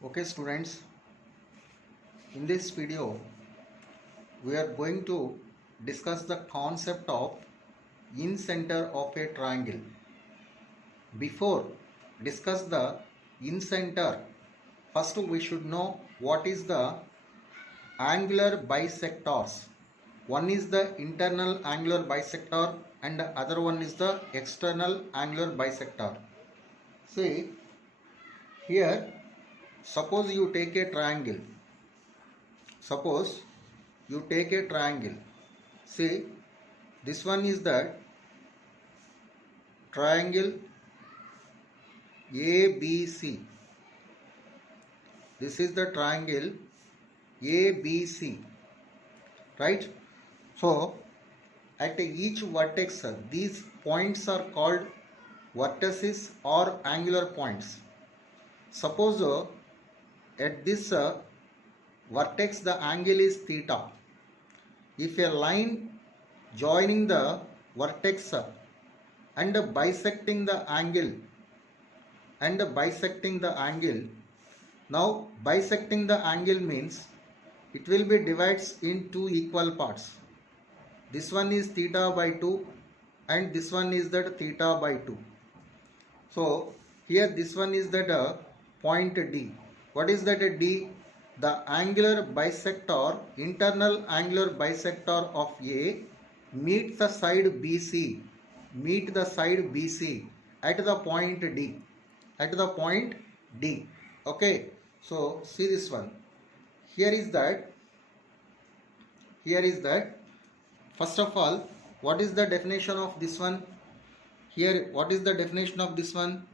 Okay students, in this video we are going to discuss the concept of in-center of a triangle. Before discuss the in-center, first we should know what is the angular bisectors. One is the internal angular bisector and the other one is the external angular bisector. See here, suppose you take a triangle. Suppose you take a triangle. See, this one is the triangle ABC. This is the triangle ABC, right? So, at each vertex, these points are called vertices or angular points. Suppose at this vertex the angle is theta. If a line joining the vertex and bisecting the angle now bisecting the angle means it will be divided in two equal parts. This one is theta by 2 and this one is that theta by 2. So here this one is that point D. What is that D? The angular bisector, internal angular bisector of A meet the side BC at the point D. Okay, so see this one. Here is that first of all, what is the definition of this one? Here, what is the definition of this one?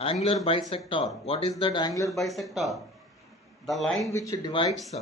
Angular bisector. What is that angular bisector? The line which divides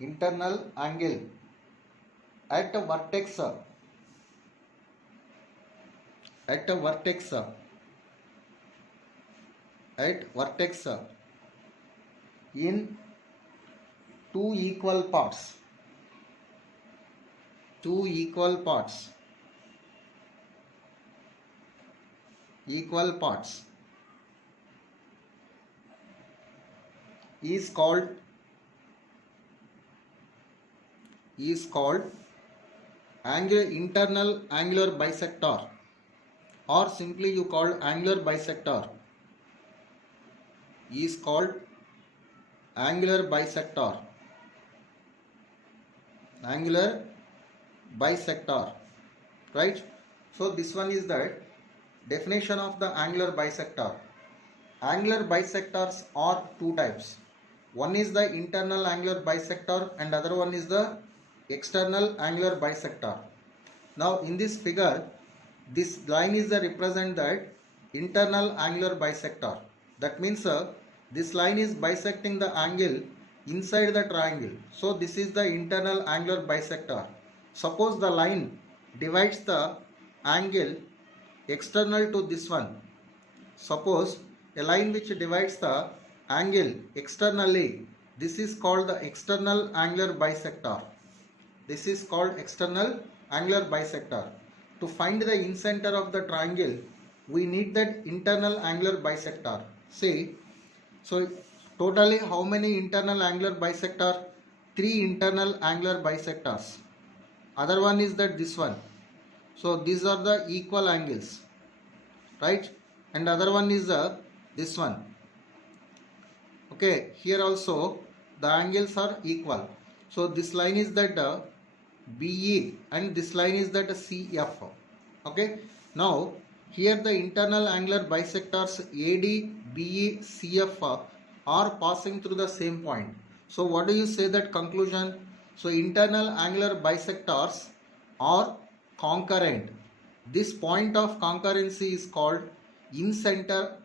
internal angle at a vertex in two equal parts is called internal angular bisector, or simply you call angular bisector, is called angular bisector, right? So this one is the definition of the angular bisector. Angular bisectors are two types. One is the internal angular bisector and other one is the external angular bisector. Now in this figure, this line is the represent that internal angular bisector. That means this line is bisecting the angle inside the triangle. So this is the internal angular bisector. Suppose the line divides the angle external to this one. Suppose a line which divides the angle externally, this is called the external angular bisector. To find the incenter of the triangle, we need that internal angular bisector. See, so totally how many internal angular bisector? 3 internal angular bisectors. Other one is that this one. So these are the equal angles, right? And other one is this one. Okay, here also the angles are equal. So this line is that BE and this line is that CF. Okay, now here the internal angular bisectors AD, BE, CF are passing through the same point. So what do you say that conclusion? So internal angular bisectors are concurrent. This point of concurrency is called in-center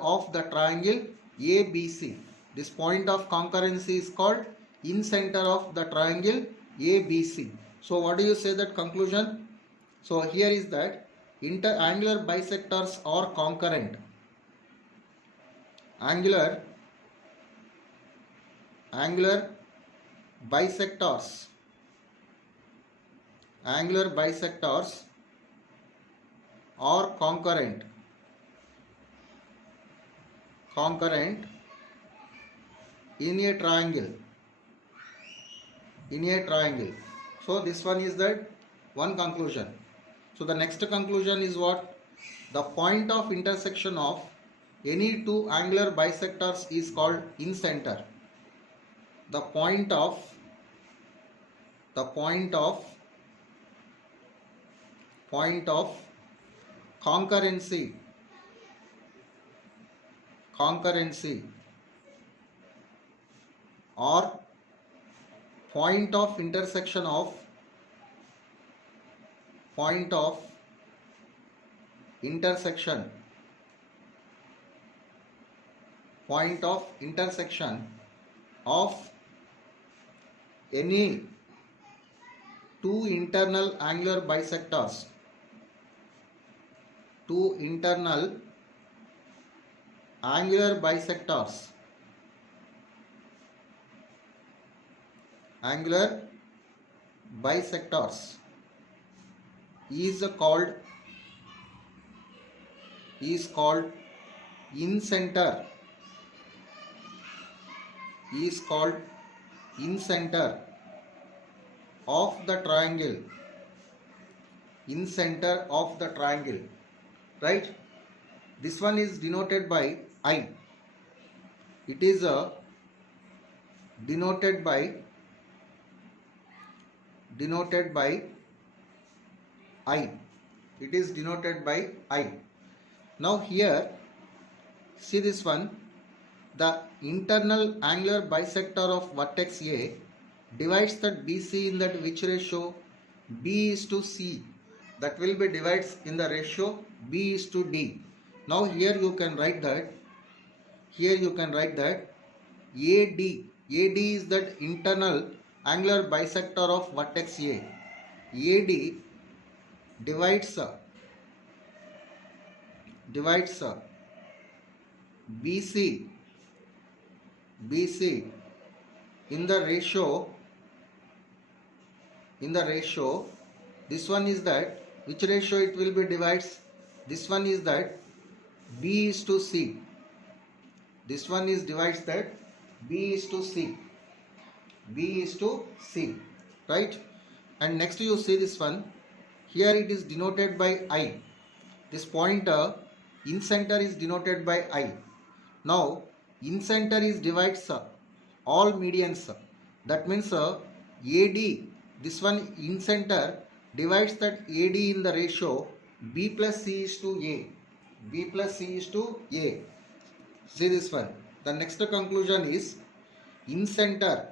of the triangle ABC. This point of concurrency is called in center of the triangle ABC. So what do you say that conclusion? So here is that interangular bisectors are concurrent. Angular bisectors are concurrent in a triangle. So this one is that one conclusion. So the next conclusion is what? The point of intersection of any two angular bisectors is called incenter. The point of concurrency or point of intersection of any two internal angular bisectors is called incenter of the triangle, right? This one is denoted by I. It is denoted by I. It is denoted by I. Now here, see this one. The internal angular bisector of vertex A divides that BC in that which ratio? B is to C. That will be divides in the ratio B is to D. Now here you can write that. AD is that internal angular bisector of vertex A. AD divides BC in the ratio, this one is that which ratio it will be divides? This one is that B is to C. This one is divides that B is to C, right? And next you see this one. Here it is denoted by I. This pointer incenter is denoted by I. Now incenter is divides all medians. That means AD, this one incenter divides that AD in the ratio B plus C is to A. See this one. The next conclusion is incenter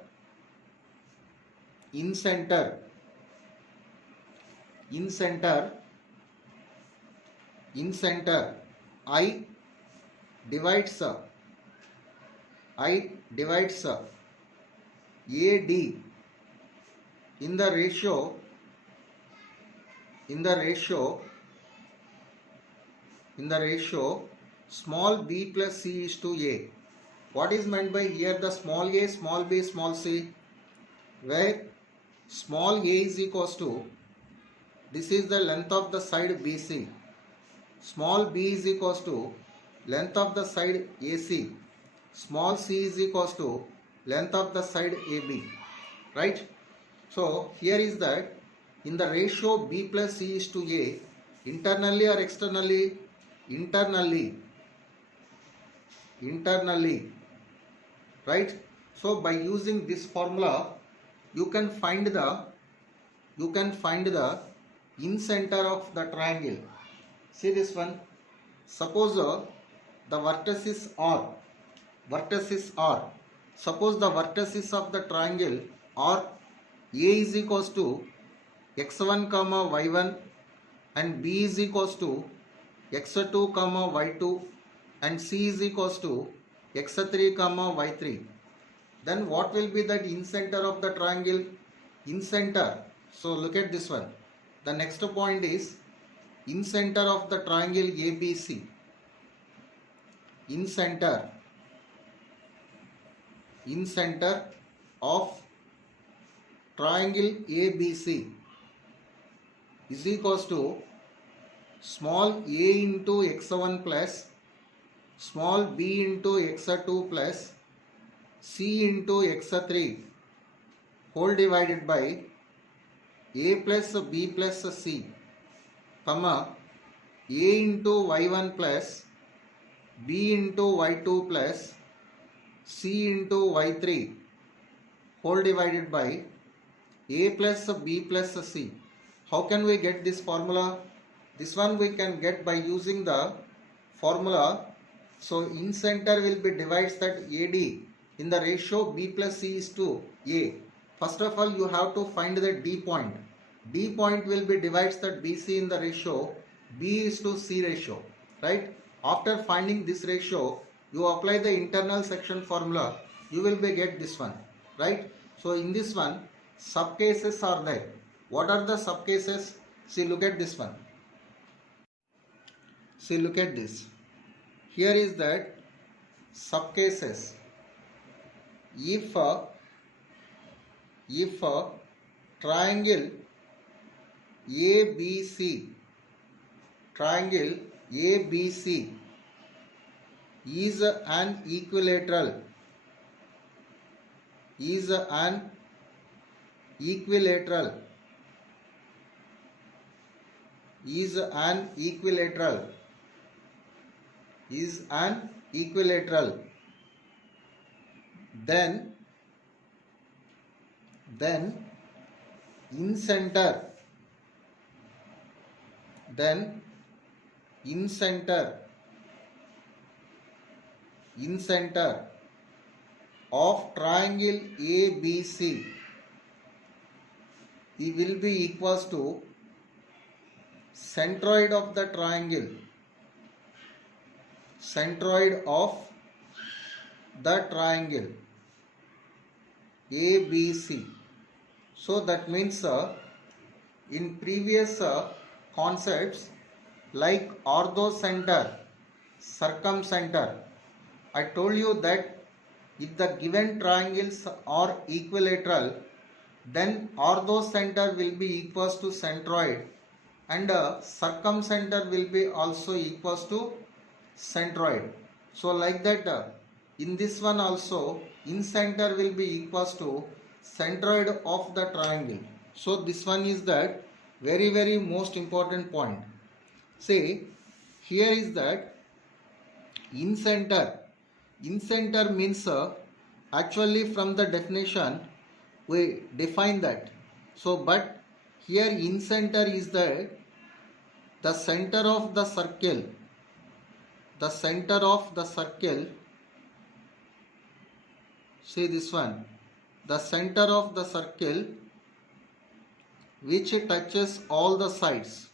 I divides AD in the ratio small b plus c is to A. What is meant by here the small a, small b, small c? Where small a is equals to, this is the length of the side BC. Small b is equals to length of the side AC. Small c is equals to length of the side AB. Right? So here is that in the ratio b plus c is to A, internally or externally? Internally. Right? So by using this formula, you can find the incenter of the triangle. See this one. Suppose the vertices are. Suppose the vertices of the triangle are A is equals to x1 comma y1 and B is equals to x2 comma y2 and C is equals to x3 comma y3. then what will be that incenter of the triangle? Incenter. So look at this one. The next point is incenter of the triangle ABC. Incenter of triangle ABC is equals to small a into x1 plus small b into x2 plus c into x3 whole divided by a plus b plus c, comma a into y1 plus b into y2 plus c into y3 whole divided by a plus b plus c. How can we get this formula? This one we can get by using the formula. So incenter will be divides that AD in the ratio b plus c is to a. First of all, you have to find the D point. D point will be divides that BC in the ratio B is to C ratio, right? After finding this ratio, you apply the internal section formula, you will be get this one, right? So in this one, sub cases are there. What are the sub cases? See, look at this one. See, look at this. Here is that sub cases. If triangle ABC is an equilateral then incenter of triangle ABC it will be equals to centroid of the triangle ABC. So that means in previous concepts like orthocenter, circumcenter, I told you that if the given triangles are equilateral, then orthocenter will be equals to centroid and circumcenter will be also equals to centroid. So like that in this one also incenter will be equals to centroid of the triangle. So this one is that very most important point. Say here is that incenter means actually from the definition we define that. So but here incenter is that the center of the circle, see this one, the center of the circle which touches all the sides,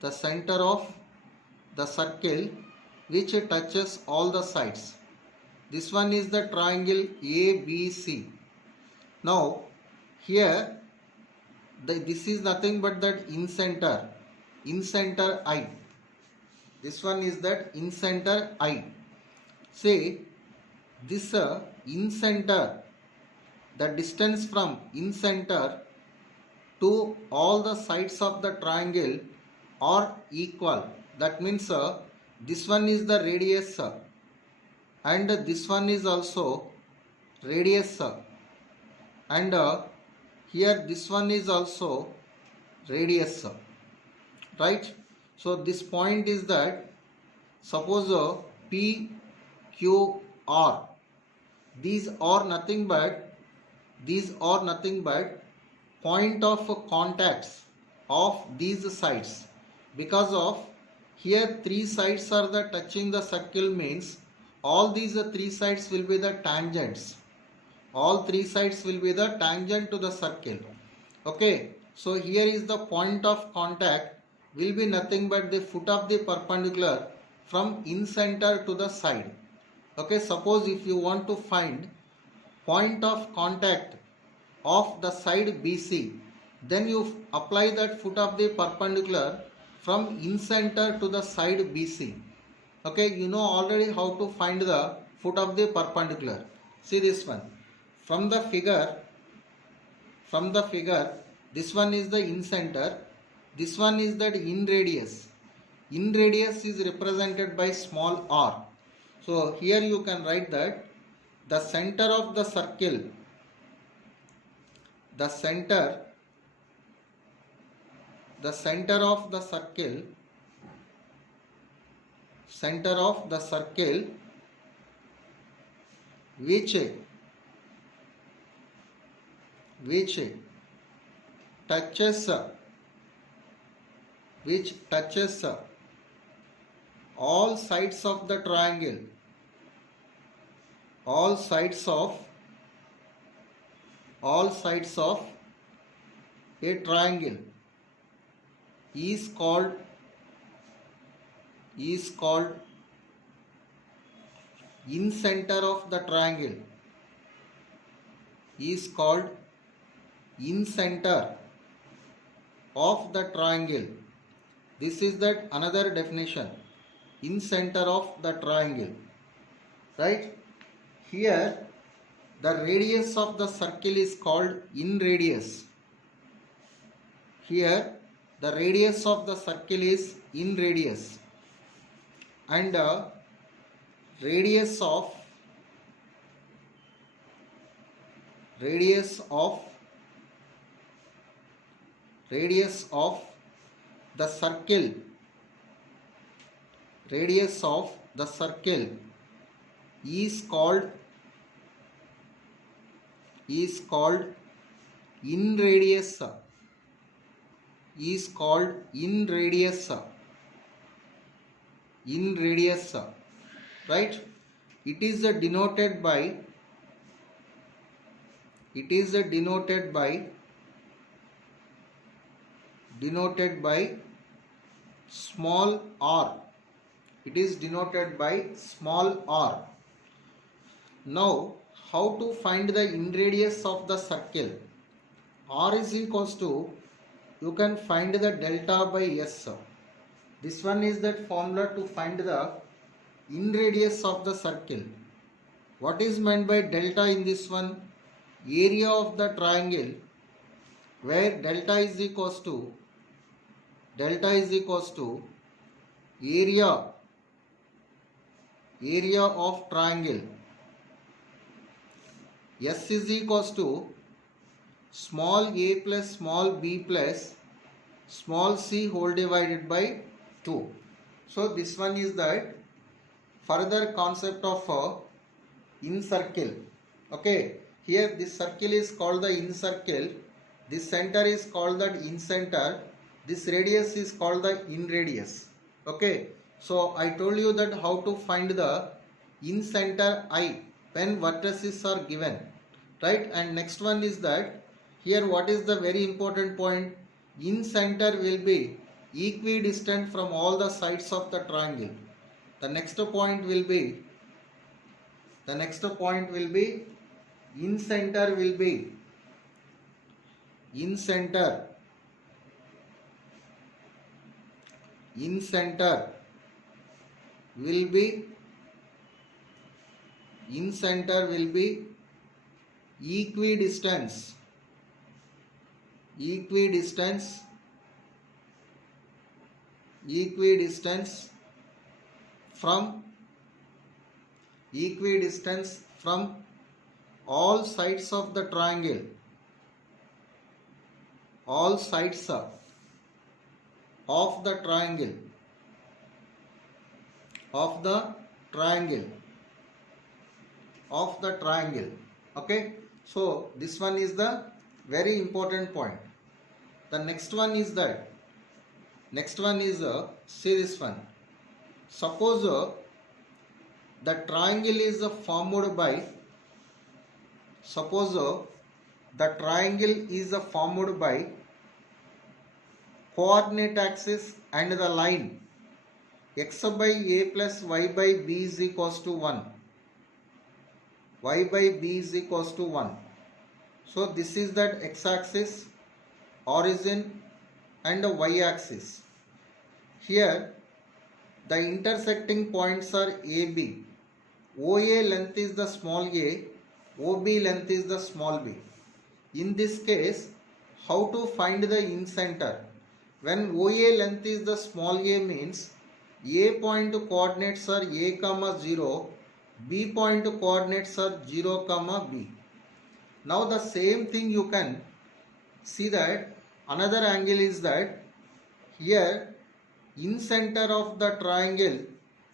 the center of the circle which touches all the sides. This one is the triangle ABC. Now here this is nothing but that incenter I. This one is that incenter I. Say this incenter, the distance from incenter to all the sides of the triangle are equal. That means this one is the radius and this one is also radius and here this one is also radius, right? So this point is that suppose P, Q, R, these are nothing but point of contacts of these sides, because of here three sides are the touching the circle means all these three sides will be the tangents. All three sides will be the tangent to the circle. Okay, so here is the point of contact will be nothing but the foot of the perpendicular from incenter to the side. Okay, suppose if you want to find point of contact of the side BC, then you apply that foot of the perpendicular from in center to the side BC. Okay, you know already how to find the foot of the perpendicular. See this one. From the figure, this one is the in center, this one is that in radius. In radius is represented by small r. So here you can write that the center of the circle, the center of the circle, which touches all sides of the triangle, all sides of a triangle is called in center of the triangle, is called in center of the triangle. This is that another definition, in center of the triangle, right? Here the radius of the circle is called in radius. Here the radius of the circle is in radius, and radius of the circle, is called in radius, right? It is denoted by small r. It is denoted by small r. Now, how to find the in radius of the circle? R is equals to, you can find the delta by S. This one is that formula to find the in radius of the circle. What is meant by delta in this one? Area of the triangle, where delta is equals to area of triangle. S is equals to small a plus small b plus small c whole divided by 2. So this one is that further concept of in circle. Okay, here this circle is called the in circle, this center is called the in center, this radius is called the in radius. Okay, so I told you that how to find the in center I when vertices are given, right? And next one is that here what is the very important point? In center will be equidistant from all the sides of the triangle. The next point will be in center will be in center will be equidistance from all sides of the triangle, all sides of the triangle, okay? So this one is the very important point. The next one is see this one. Suppose the triangle is formed by coordinate axis and the line x by a plus y by b is equals to 1. y by b is equals to 1. So this is that x-axis, origin and y-axis. Here the intersecting points are AB. OA length is the small a, OB length is the small b. In this case, how to find the incenter? When OA length is the small a means A point coordinates are a comma 0, B point coordinates are 0 comma b. Now the same thing you can see that another angle is that here in center of the triangle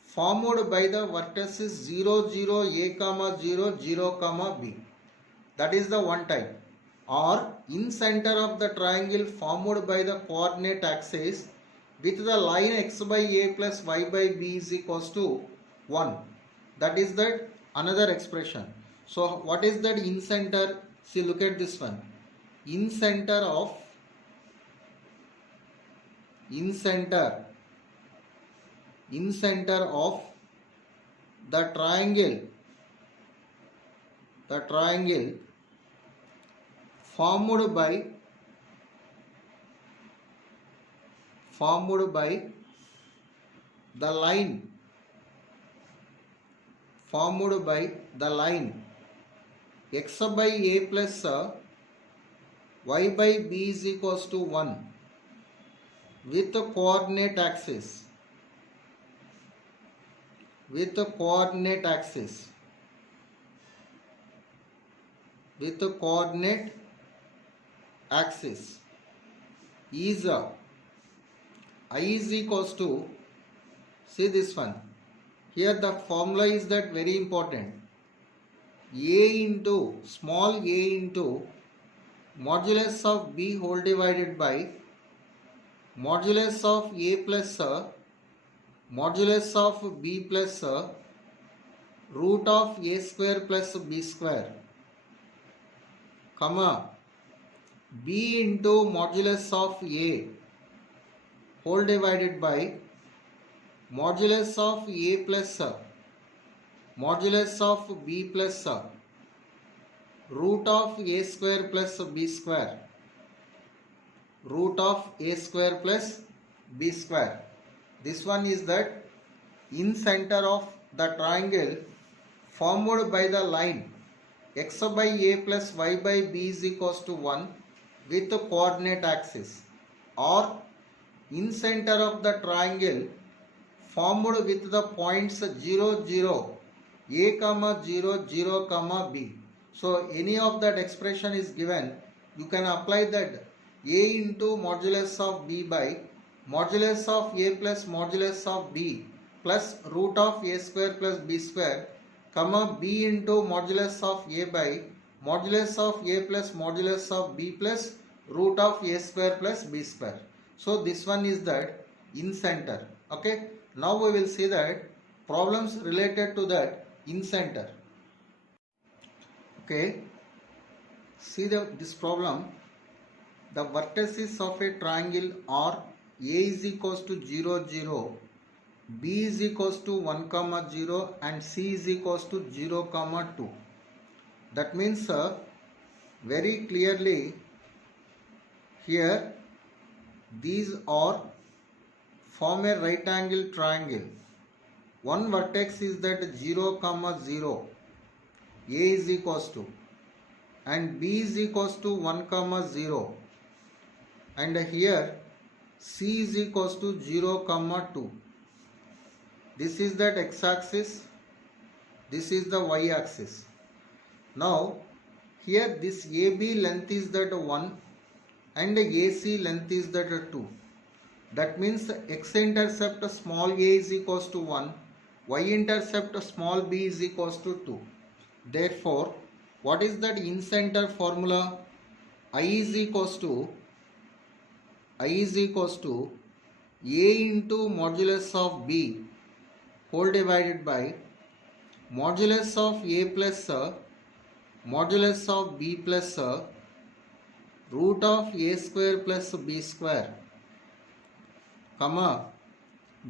formed by the vertices 0 0 a comma 0 0 comma b, that is the one type. Or in center of the triangle formed by the coordinate axis with the line x by a plus y by b is equals to 1, that is that another expression. So what is that in center? See, look at this one. In center of the triangle formed by the line x by a plus y by b is equals to 1 with the coordinate axis is I is equals to, see this one, here the formula is that very important, a into small a into modulus of b whole divided by modulus of a plus modulus of b plus root of a square plus b square, comma b into modulus of a whole divided by modulus of a plus modulus of b plus root of a square plus b square, root of a square plus b square. This one is that in center of the triangle formed by the line x by a plus y by b is equals to 1 with the coordinate axis, or in center of the triangle formed with the points 0 0 a comma 0 0 comma b. So any of that expression is given, you can apply that a into modulus of b by modulus of a plus modulus of b plus root of a square plus b square, comma b into modulus of a by modulus of a plus modulus of b plus root of a square plus b square. So this one is that in center. Okay, now we will see that problems related to that in center. Okay, see this problem. The vertices of a triangle are a is equals to 0 0, b is equals to 1 comma 0 and c is equals to 0 comma 2. That means very clearly here these are form a right angle triangle. One vertex is that 0 comma 0, a is equals to, and b is equals to 1 comma 0, and here c is equals to 0 comma 2. This is that x-axis, this is the y-axis. Now here this AB length is that 1 and AC length is that 2. That means x-intercept small a is equals to 1, y-intercept small b is equals to 2. Therefore, what is that in center formula? I is equals to a into modulus of b whole divided by modulus of a plus modulus of b plus root of a square plus b square, comma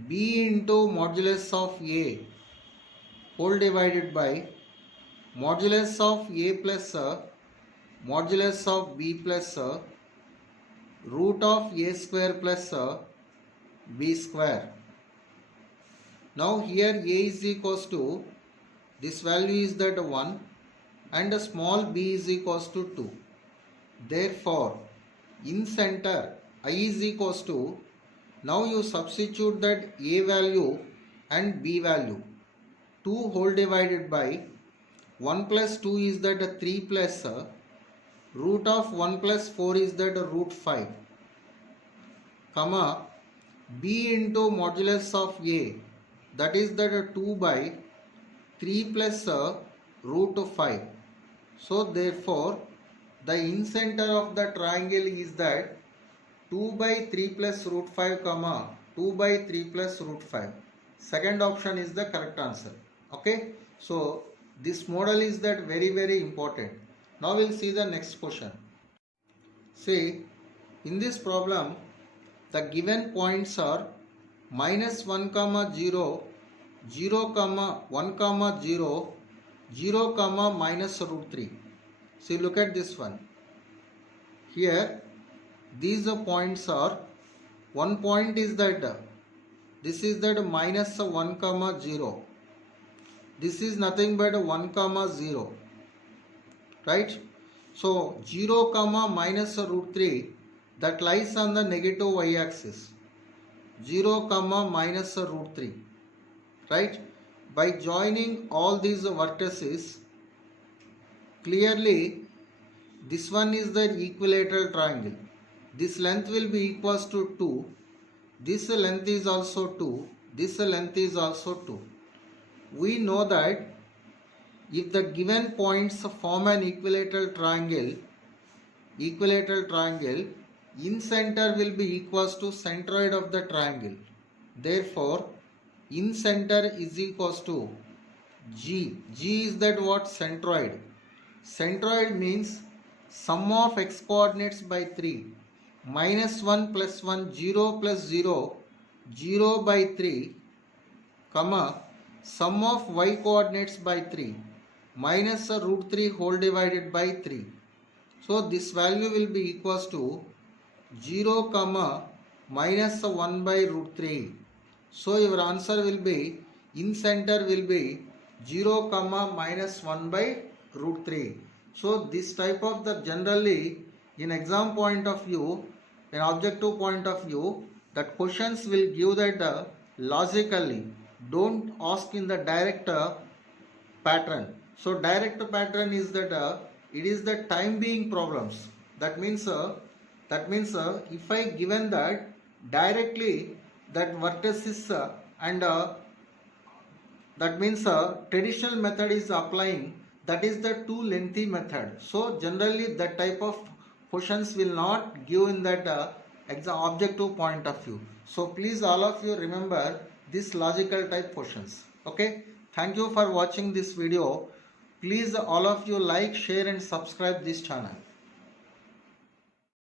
b into modulus of a whole divided by modulus of a plus modulus of b plus root of a square plus b square. Now here a is equals to, this value is that 1 and a small b is equals to 2. Therefore, in center I is equals to, now you substitute that a value and b value. 2 whole divided by 1 plus 2 is that 3 plus root of 1 plus 4 is that root 5, comma b into modulus of a, that is that 2 by 3 plus root 5. So therefore the incenter of the triangle is that 2 by 3 plus root 5 comma 2 by 3 plus root 5. Second option is the correct answer. Okay, so this model is that very important. Now we'll see the next question. See, in this problem the given points are minus 1 comma 0, 0 comma 1 comma 0, 0 comma minus root 3. See, look at this one. Here these points are, one point is that this is that minus 1 comma 0. This is nothing but 1 comma 0. Right? So 0 comma minus root 3, that lies on the negative y axis. 0 comma minus root 3. Right? By joining all these vertices, clearly this one is the equilateral triangle. This length will be equals to 2. This length is also 2. This length is also 2. We know that if the given points form an equilateral triangle, in center will be equals to centroid of the triangle. Therefore, in center is equals to G. G is that what? Centroid. Centroid means sum of x coordinates by 3. Minus 1 plus 1, 0 plus 0, 0 by 3, comma, sum of y coordinates by 3, minus root 3 whole divided by 3. So this value will be equals to 0 comma minus 1 by root 3. So your answer will be, in center will be 0 comma minus 1 by root 3. So this type of the generally in exam point of view, in objective point of view, that questions will give that logically. Don't ask in the direct pattern. So direct pattern is that it is the time being problems. That means if I given that directly that vertices and that means traditional method is applying, that is the too lengthy method. So generally that type of questions will not give in that objective point of view. So please all of you remember this logical type questions. Okay, thank you for watching this video. Please all of you like, share and subscribe this channel.